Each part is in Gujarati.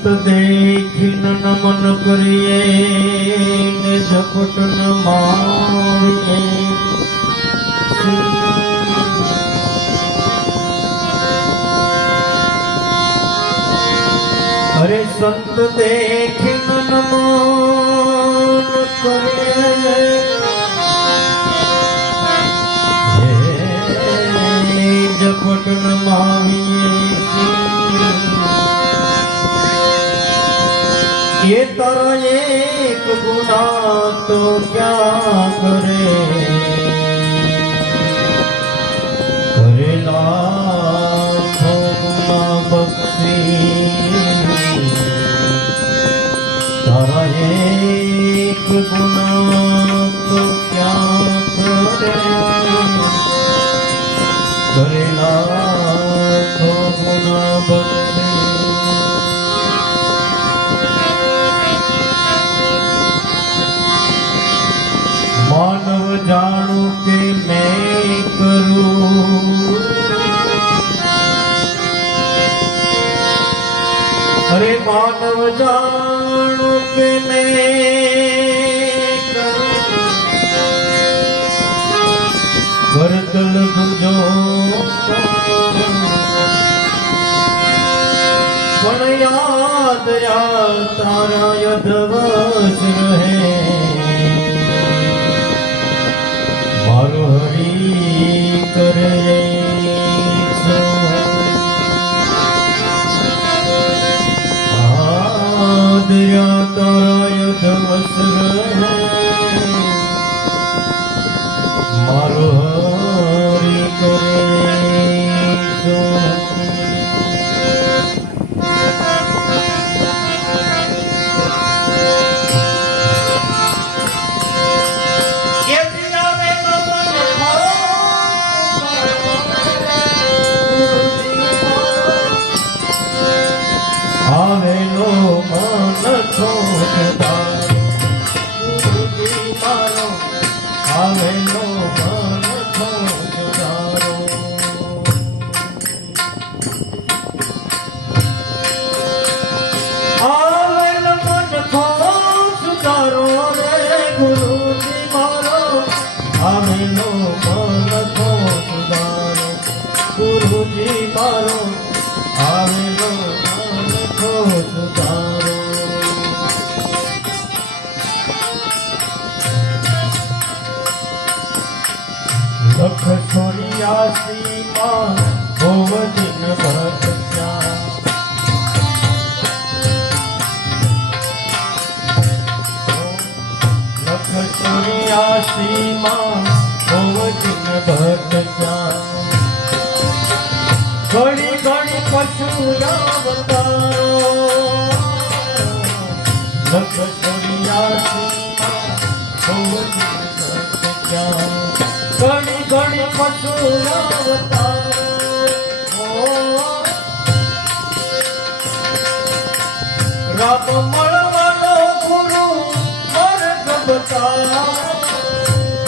સંત દેખીને નમન કરીએ ને ઝપટ નમાવીએ અરે સંત દેખીને નમન કરીએ. નમાવીએ એ તારો એક ગુના તો ક્યાં કરે કરેલા ગુના બક્ષી તારા એક ગુના માનવ જાણું કે કરતલ ગુજો પણ યાદ યા તારા યદવશ રહે. મારો હરી કરે وسلم ભટક્યા ઘડી ઘડી પશુ અવતારો લખ ચોર્યાસી માં ભવ દિન ભટક્યા ઘણી ઘણી પશુ અવતારો રામ મળવાનો ગુરુ મર્ગ બતા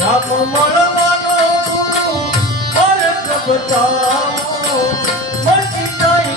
રામ મળવાનો મર્ગ બતાવો મટી જાય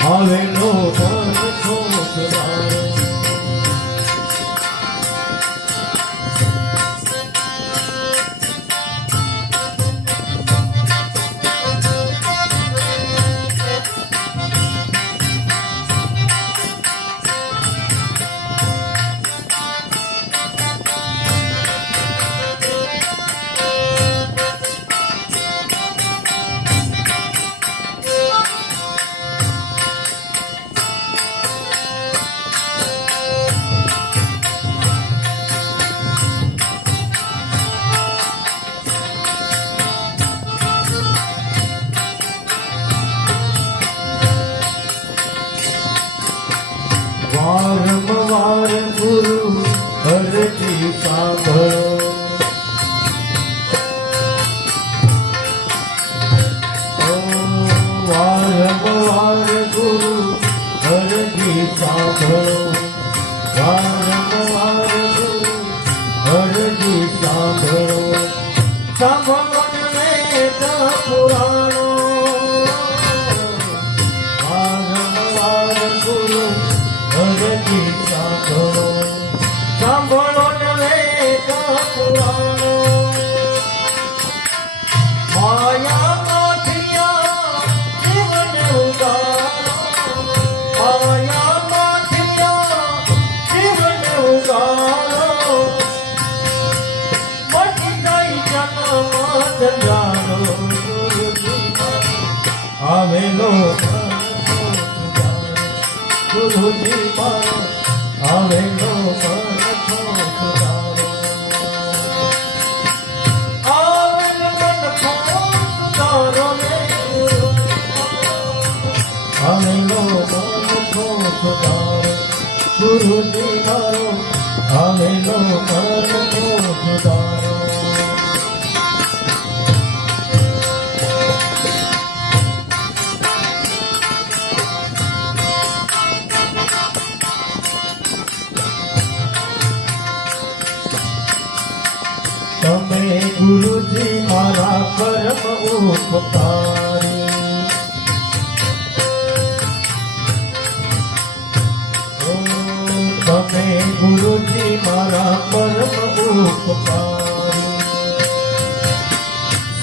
આવેલો મન છોડતારો. સોમનાથી વારંવાર ગુરુ করো। মটি নাই জানো মন জানো। আমি লোক। বুঝি পারো আমি লোক। আমি লোক। গুরু দেব ગુરુજી મારા પરમ ઉપકાર.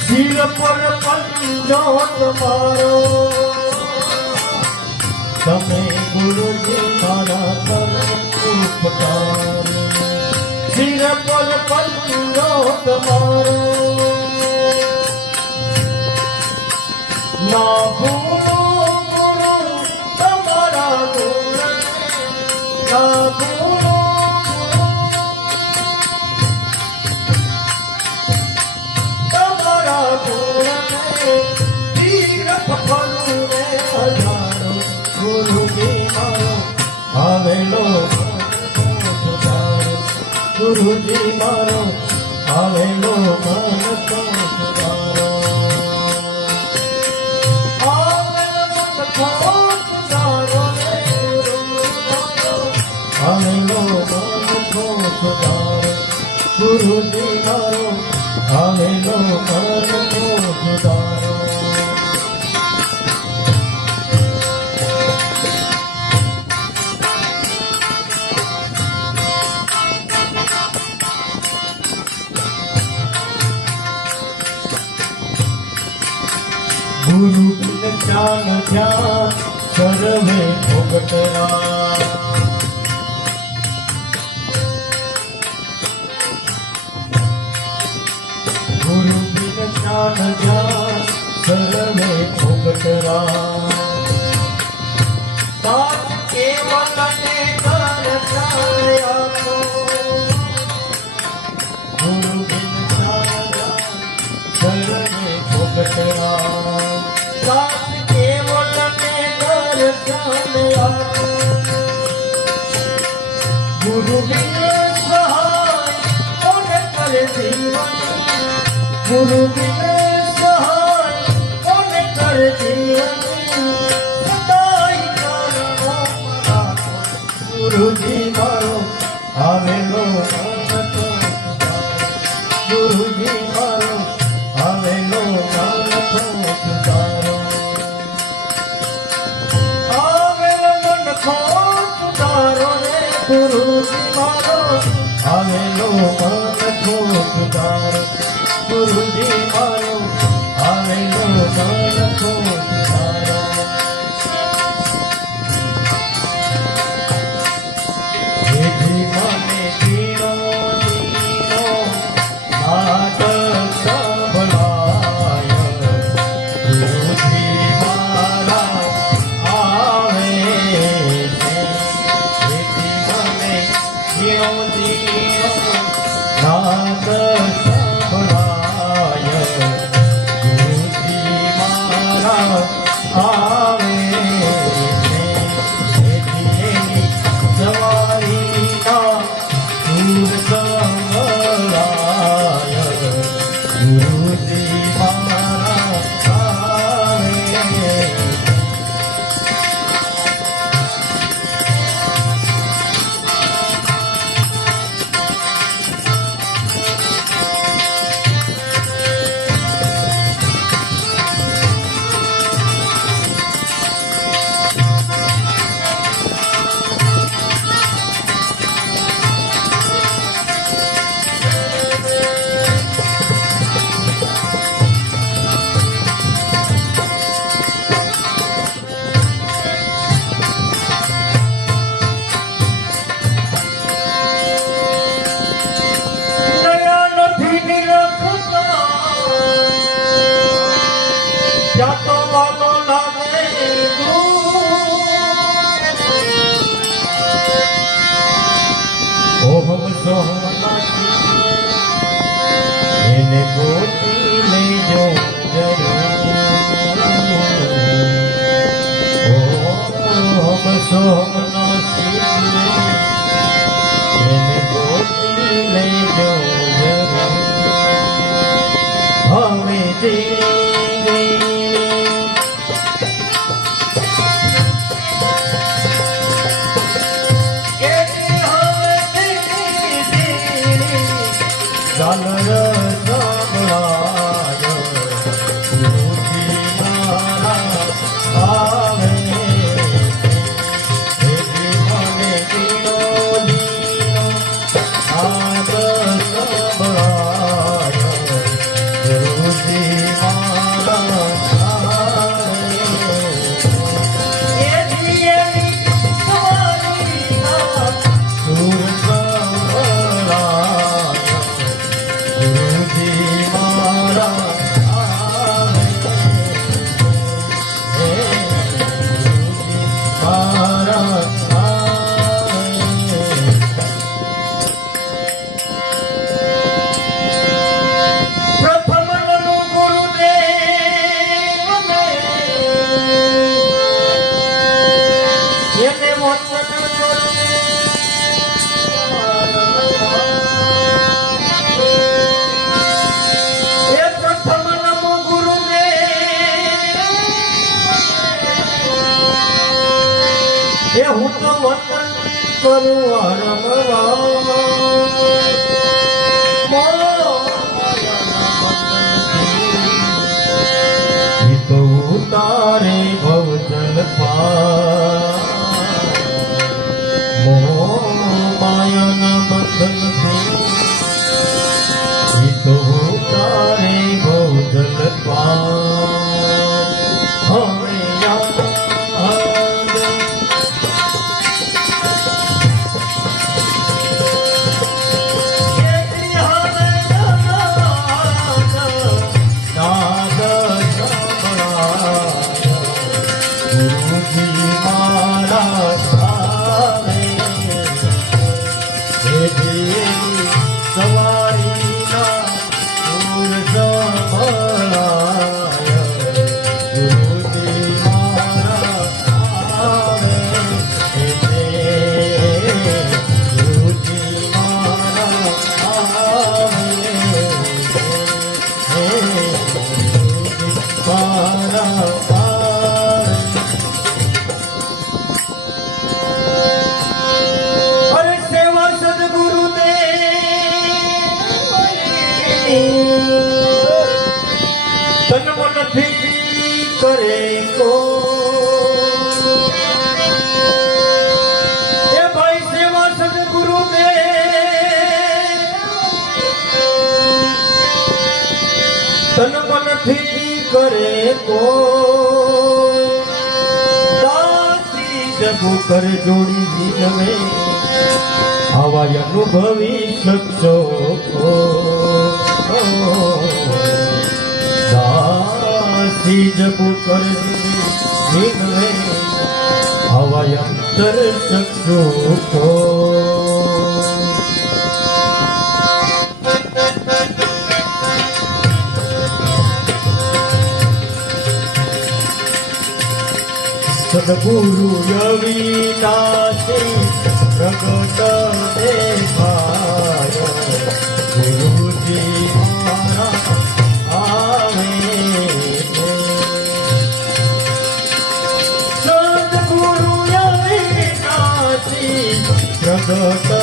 શિર પર પંજો તમારો તમે ગુરુજી મારા પર ઉપકાર શિર પર પંજો તમારો ના ગુરુ તમારા ગુરુ આવેલો ગુરુજી મારો આવેલો માનતો ગુરુજી મારો આવેલો ज्ञान घ्या सर्वे भोगतया. ઓમ સોમનાથી એને ગોતી લેજો જરૂર. હવે જીવી કરું હરમવા તો ઉતારે ભવજલ મોહ करे को भाई सेवा सदगुरु दे तन मन थी करे जब कर जोड़ी दिन जमें हवा अनुभवी सकसो ओ, ओ, ओ, ओ, ओ, ओ, ओ, ओ જોડી જીનવે આવા અંતર શકશો સદગુરુ અવિનાશી પ્રગટ દેખાય. પ્રગટ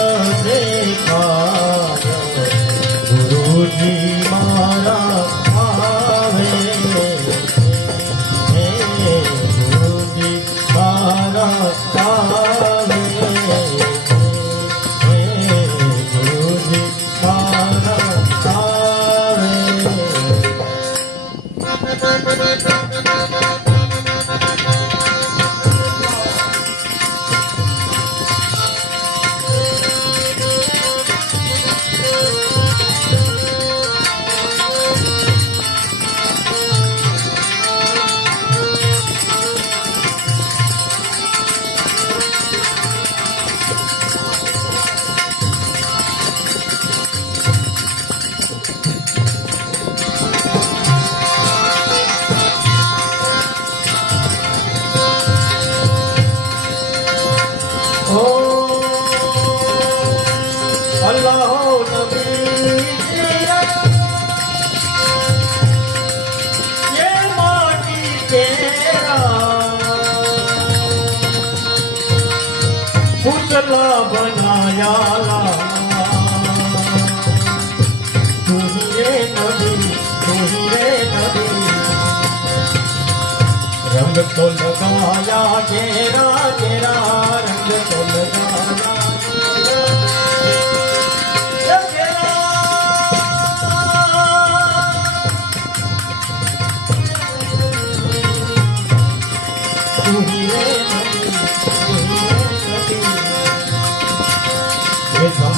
पुतला बनाया तू ही रे नबी तू ही रे नबी रंग तो लगाया गेरा गेरा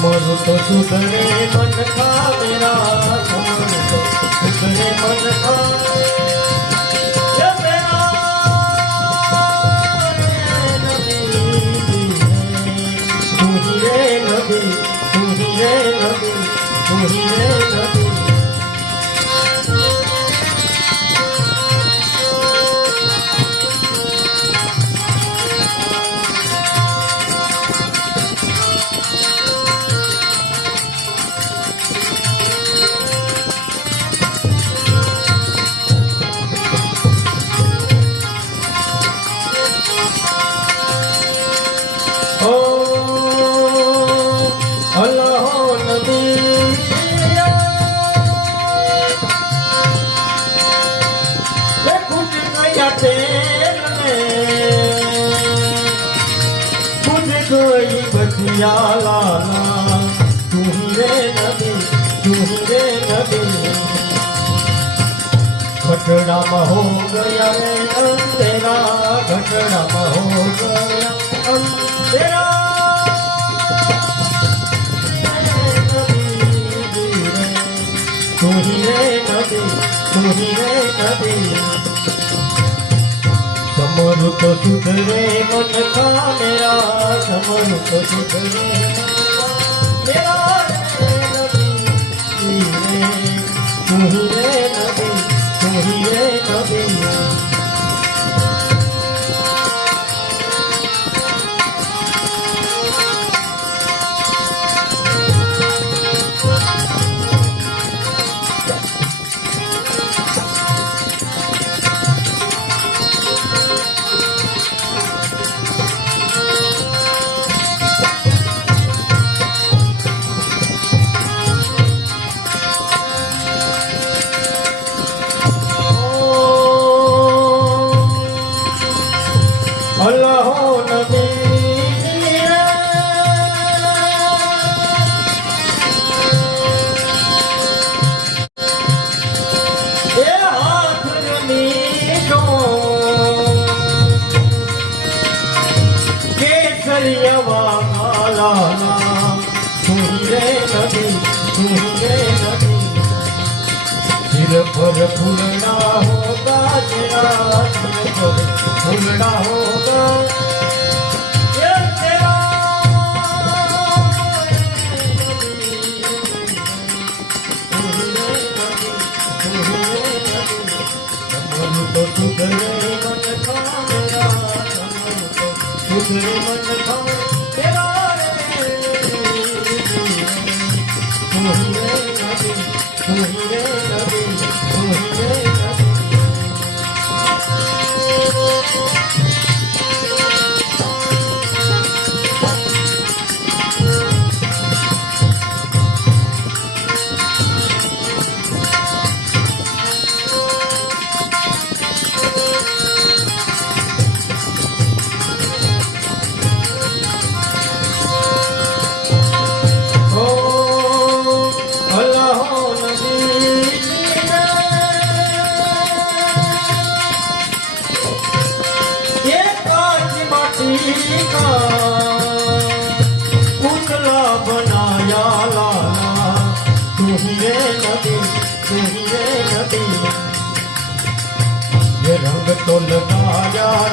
મન તો સુધરે મન ખા મેરા મન તો સુધરે મન ખા Hare Hare ઘટનામાં હો ગયા રે અંધેરા, ઘટનામાં હો ગયા અંધેરા. તુહી રે નદી. તુહી રે નદી સમૃત સુધરે મન કા મેરા তুহিরে নবী তুহিরে নবী।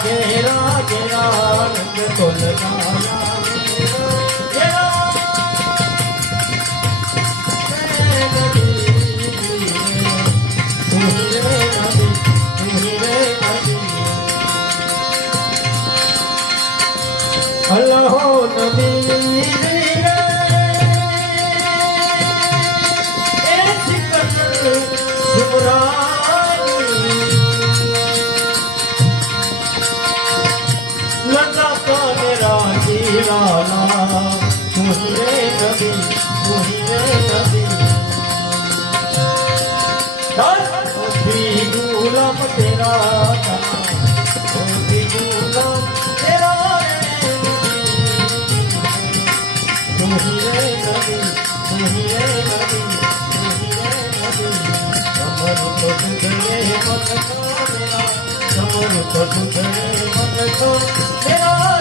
ராஜே ராஜே ராஜே சொல்லுகிறார் પ્રભુ જય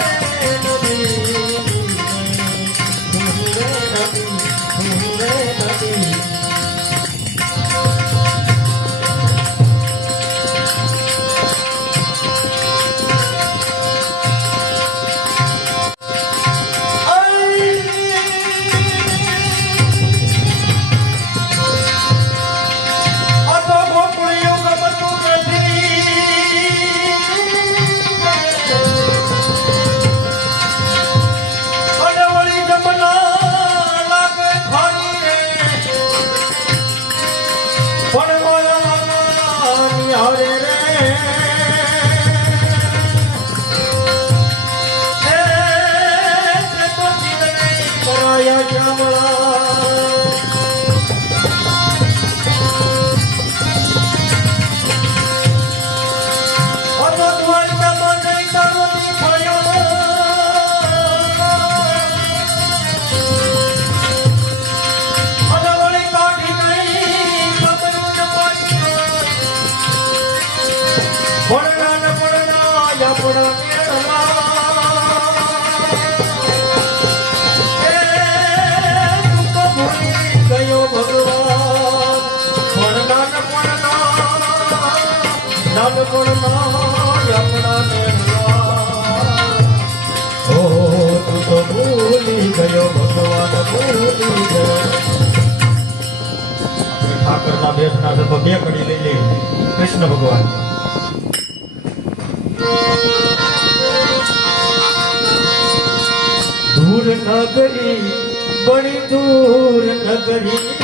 ભૂલી ગયો ભગવાન. ભૂલી ગયો લઈ લઈ કૃષ્ણ ભગવાન. દૂર નગરી બડી દૂર નગરી.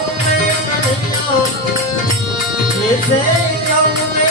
से यमुने